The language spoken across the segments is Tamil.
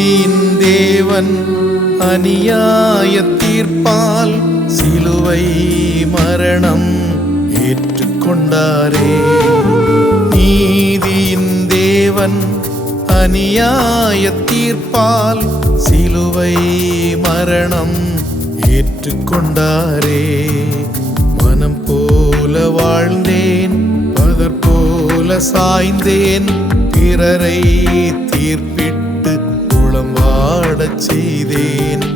நீதியின் தேவன் அநியாய தீர்ப்பால் சிலுவை மரணம் ஏற்றுக்கொண்டாரே. நீதியின் தேவன் அநியாய தீர்ப்பால் சிலுவை மரணம் ஏற்றுக்கொண்டாரே. மனம் போல வாழ்ந்தேன், பதர் போல சாய்ந்தேன், பிறரை தீர்ப்பிட்டு குளம் வாடச் செய்தேன்.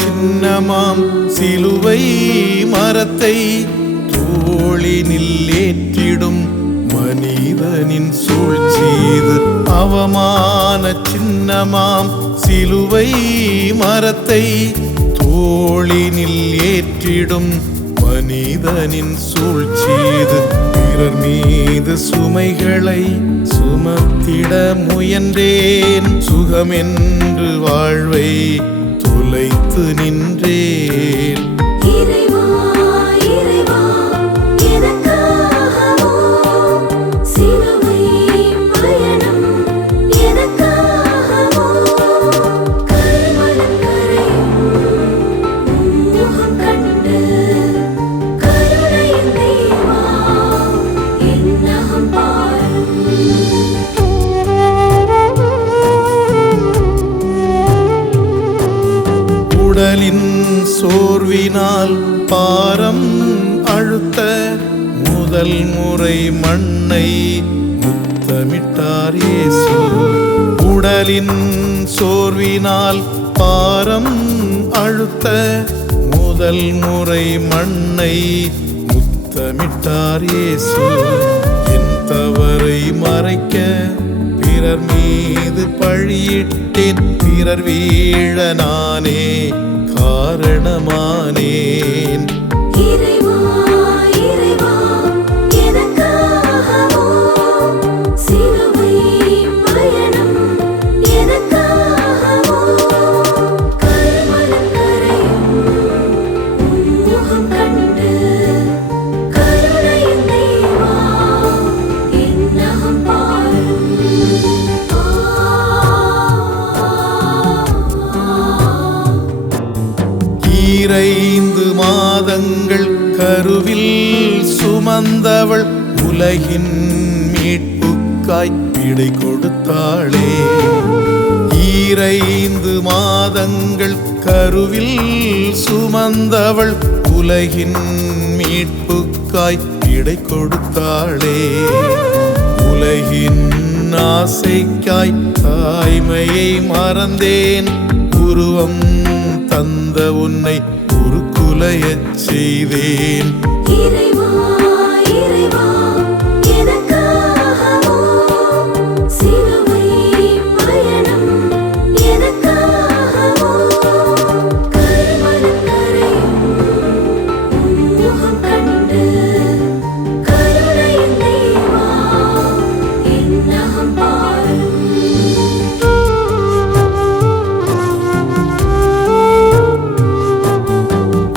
சின்னமாம் சிலுவை மரத்தை தோளினில் ஏற்றிடும் மனிதனின் சூழ்ச்சிது. அவமான சின்னமாம் சிலுவை மரத்தை தோளினில் ஏற்றிடும் மனிதனின் சூழ்ச்சிது. பிறர் மீது சுமைகளை சுமத்திட முயன்றேன், சுகமென்று வாழ்வை துளைத்து நின்றேன். உடலின் சோர்வினால் பாரம் அழுத்த முதல் முறை மண்ணை முத்தமிட்டார் இயேசு. உடலின் சோர்வினால் பாரம் அழுத்த முதல் முறை மண்ணை முத்தமிட்டார் இயேசு. என் தவறை மறைக்க பிறர் மீது பழியிட்டேன், பிறர் வீழ நானே காரணமானேன். ஐந்து மாதங்கள் கருவில் சுமந்தவள் உலகின் மீட்புக்காய் விடை கொடுத்தாளே. 5 மாதங்கள் கருவில் சுமந்தவள் உலகின் மீட்புக்காய் விடை கொடுத்தாளே. உலகின் ஆசைக்காய் தாய்மையை மறந்தேன், உருவம் தந்த உன்னை உருக்குலையச் செய்தேன்.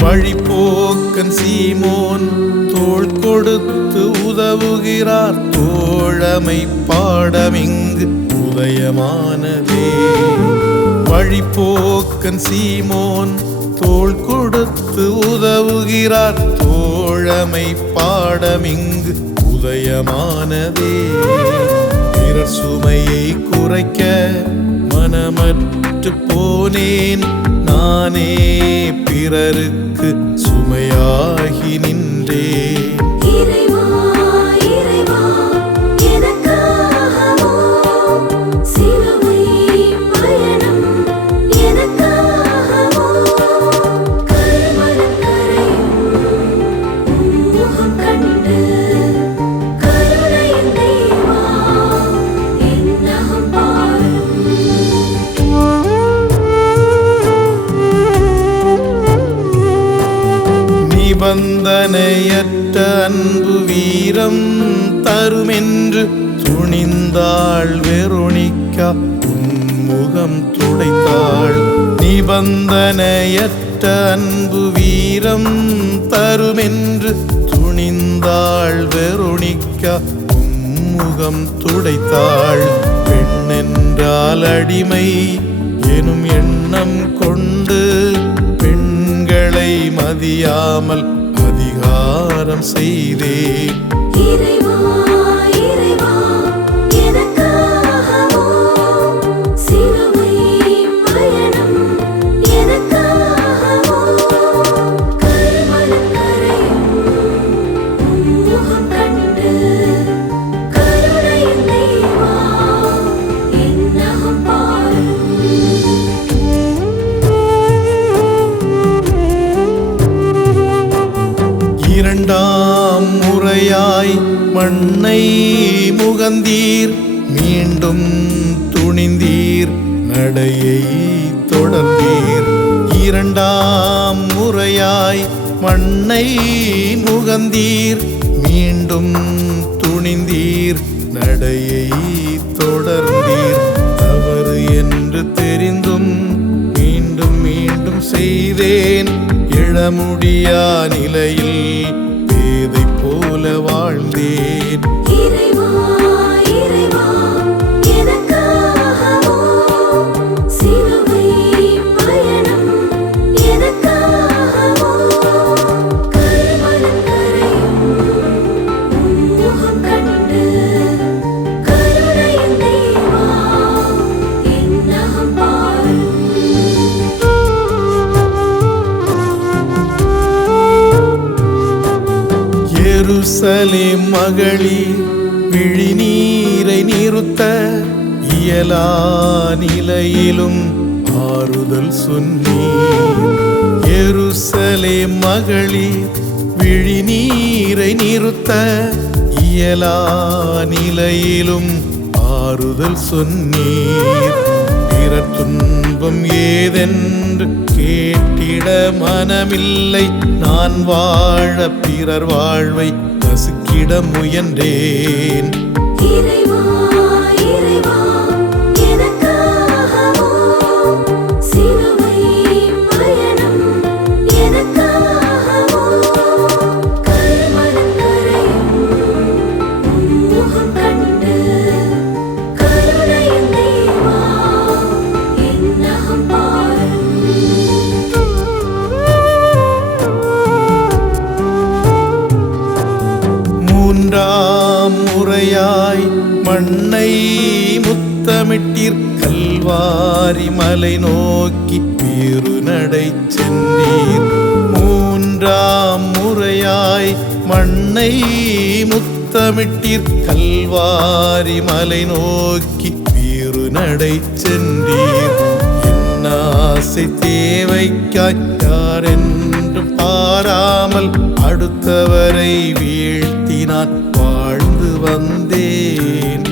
வழிபோக்கன் சீமோன் தோள் கொடுத்து உதவுகிறார், தோழமை பாடமிங்கு உதயமானதே. வழிபோக்கன் சீமோன் தோள் கொடுத்து உதவுகிறார், தோழமை பாடமிங்கு உதயமானதே. பிறர் சுமையை குறைக்க மனமற்று போனேன், நானே பிறருக்கு சுமையாகி நின்றேன். நிபந்தனையற்ற அன்பு வீரம் தருமென்று துணிந்தாள் வெரோனிகா முகம் துடைத்தாள். நிபந்தனையற்ற அன்பு வீரம் தருமென்று துணிந்தாள் வெரோனிகா முகம் துடைத்தாள். பெண்ணென்றால் அடிமை எனும் எண்ணம் கொண்டு பெண்களை மதியாமல் அதிகாரம் செய்தே. இரண்டாம் முறையாய் மண்ணை முகந்தீர் மீண்டும் துணிந்தீர் நடையை தொடர்ந்தீர். இரண்டாம் முறையாய் மண்ணை முகந்தீர் மீண்டும் துணிந்தீர் நடையை தொடர்ந்தீர். தவறு என்று தெரிந்தும் மீண்டும் மீண்டும் செய்தேன். எழமுடியா நிலையில் பேதை போல வாழ்ந்தேன். எருசலேம் மகளிர் விழிநீரை நிறுத்த இயலா நிலையிலும் ஆறுதல் சொன்னீர். எருசலேம் மகளிர் விழிநீரை நிறுத்த இயலா நிலையிலும் ஆறுதல் சொன்னீர். பிறர் துன்பம் ஏதென்று கேட்டிட மனமில்லை. நான் வாழ பிறர் வாழ்வை ரசிக்கிட முயன்றேன். மூன்றாம் முறையாய் மண்ணை முத்தமிட்டீர். கல்வாரி மலை நோக்கி பேரு நடை சென்றீர். மூன்றாம் முறையாய் மண்ணை முத்தமிட்டீர். கல்வாரி மலை நோக்கி பேரு நடை சென்றீர். என் ஆசை தேவைக்காய் யாரென்று பாராமல் அடுத்தவரை வீழ்த்தினான் வாழ்ந்து வந்தேன்.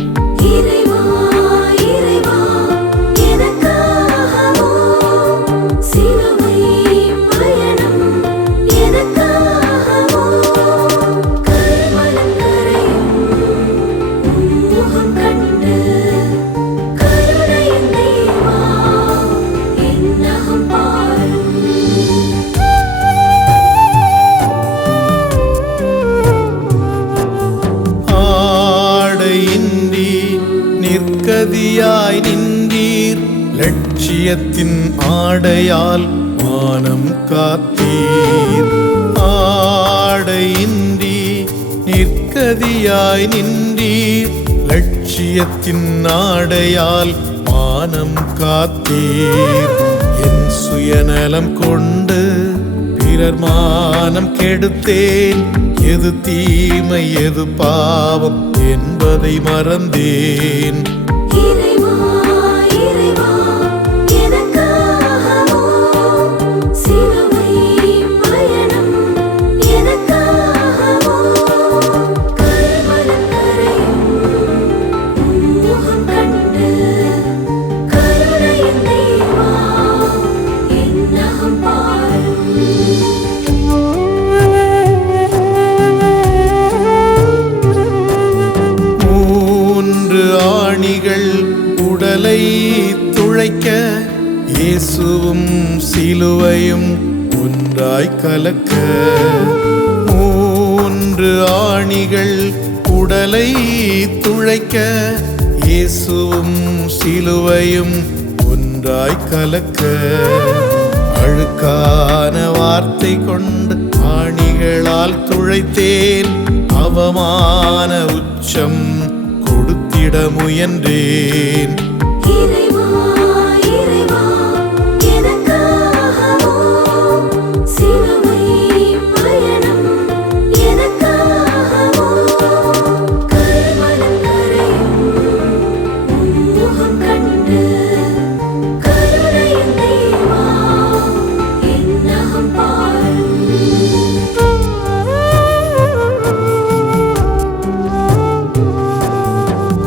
நிற்கதியாய் நின்றீர். லட்சியத்தின் ஆடையால் வானம் காத்தீர். ஆடையின்றி நிற்கதியாய் நின்றீர். லட்சியத்தின் ஆடையால் வானம் காத்தீர். என் சுயநலம் கொண்டு பிறர் மானம் கெடுத்தேன். எது தீமை எது பாவம் என்பதை மறந்தேன். துளைக்க இயேசுவும் சிலுவையும் ஒன்றாய் கலக்க 3 ஆணிகள் உடலை துளைக்க இயேசுவும் சிலுவையும் ஒன்றாய் கலக்க அழுக்கான வார்த்தை கொண்டு ஆணிகளால் துளைத்தேன் அவமான உச்சம் கொடுத்திட முயன்றேன்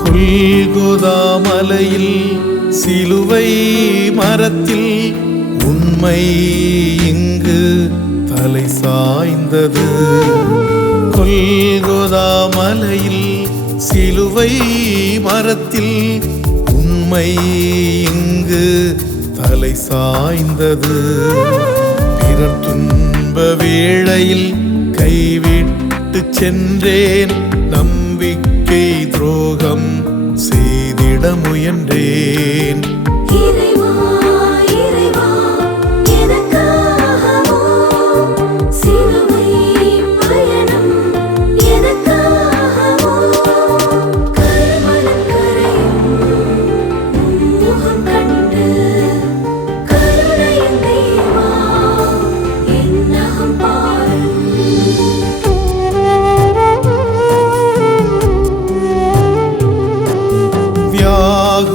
கொல்கொதா மலையில் சிலுவை மரத்தில் உண்மை இங்கு தலை சாய்ந்தது கொல்கொதா மலையில் சிலுவை மரத்தில் உண்மை இங்கு தலை சாய்ந்தது பிறர் துன்ப வேளையில் கைவிட்டு சென்றேன் நம்பிக்கை துரோகம் செய்திட முயன்றேன்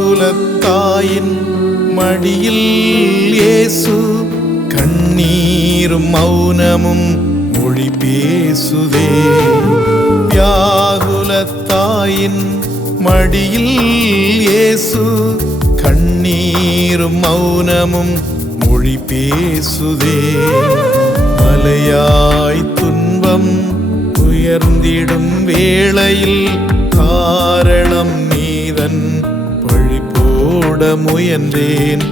வியாகுலத்தாயின் மடியில் இயேசு கண்ணீரும் மௌனமும் மொழி பேசுதே வியாகுலத்தாயின் மடியில் இயேசு கண்ணீரும் மௌனமும் மொழி பேசுதே மலையாய் துன்பம் உயர்ந்திடும் வேளையில் காரணம் நீதன் பழி போட முயன்றேன்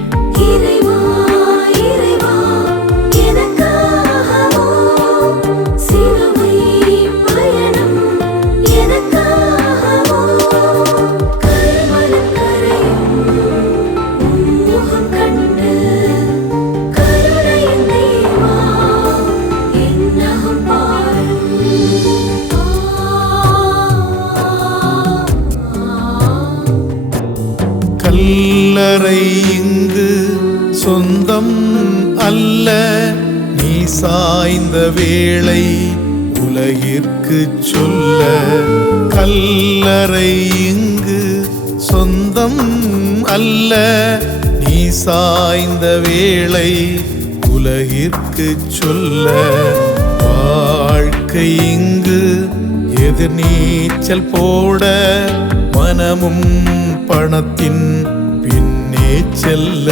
கல்லறை இங்கு சொந்தம் அல்ல நீ சாய்ந்த வேளை உலகிற்கு சொல்ல கல்லறை இங்கு சொந்தம் அல்ல நீ சாய்ந்த வேளை உலகிற்கு சொல்ல வாழ்க்கை இங்கு எதிர்நீச்சல் போட மனமும் பணத்தின் பின்னே செல்ல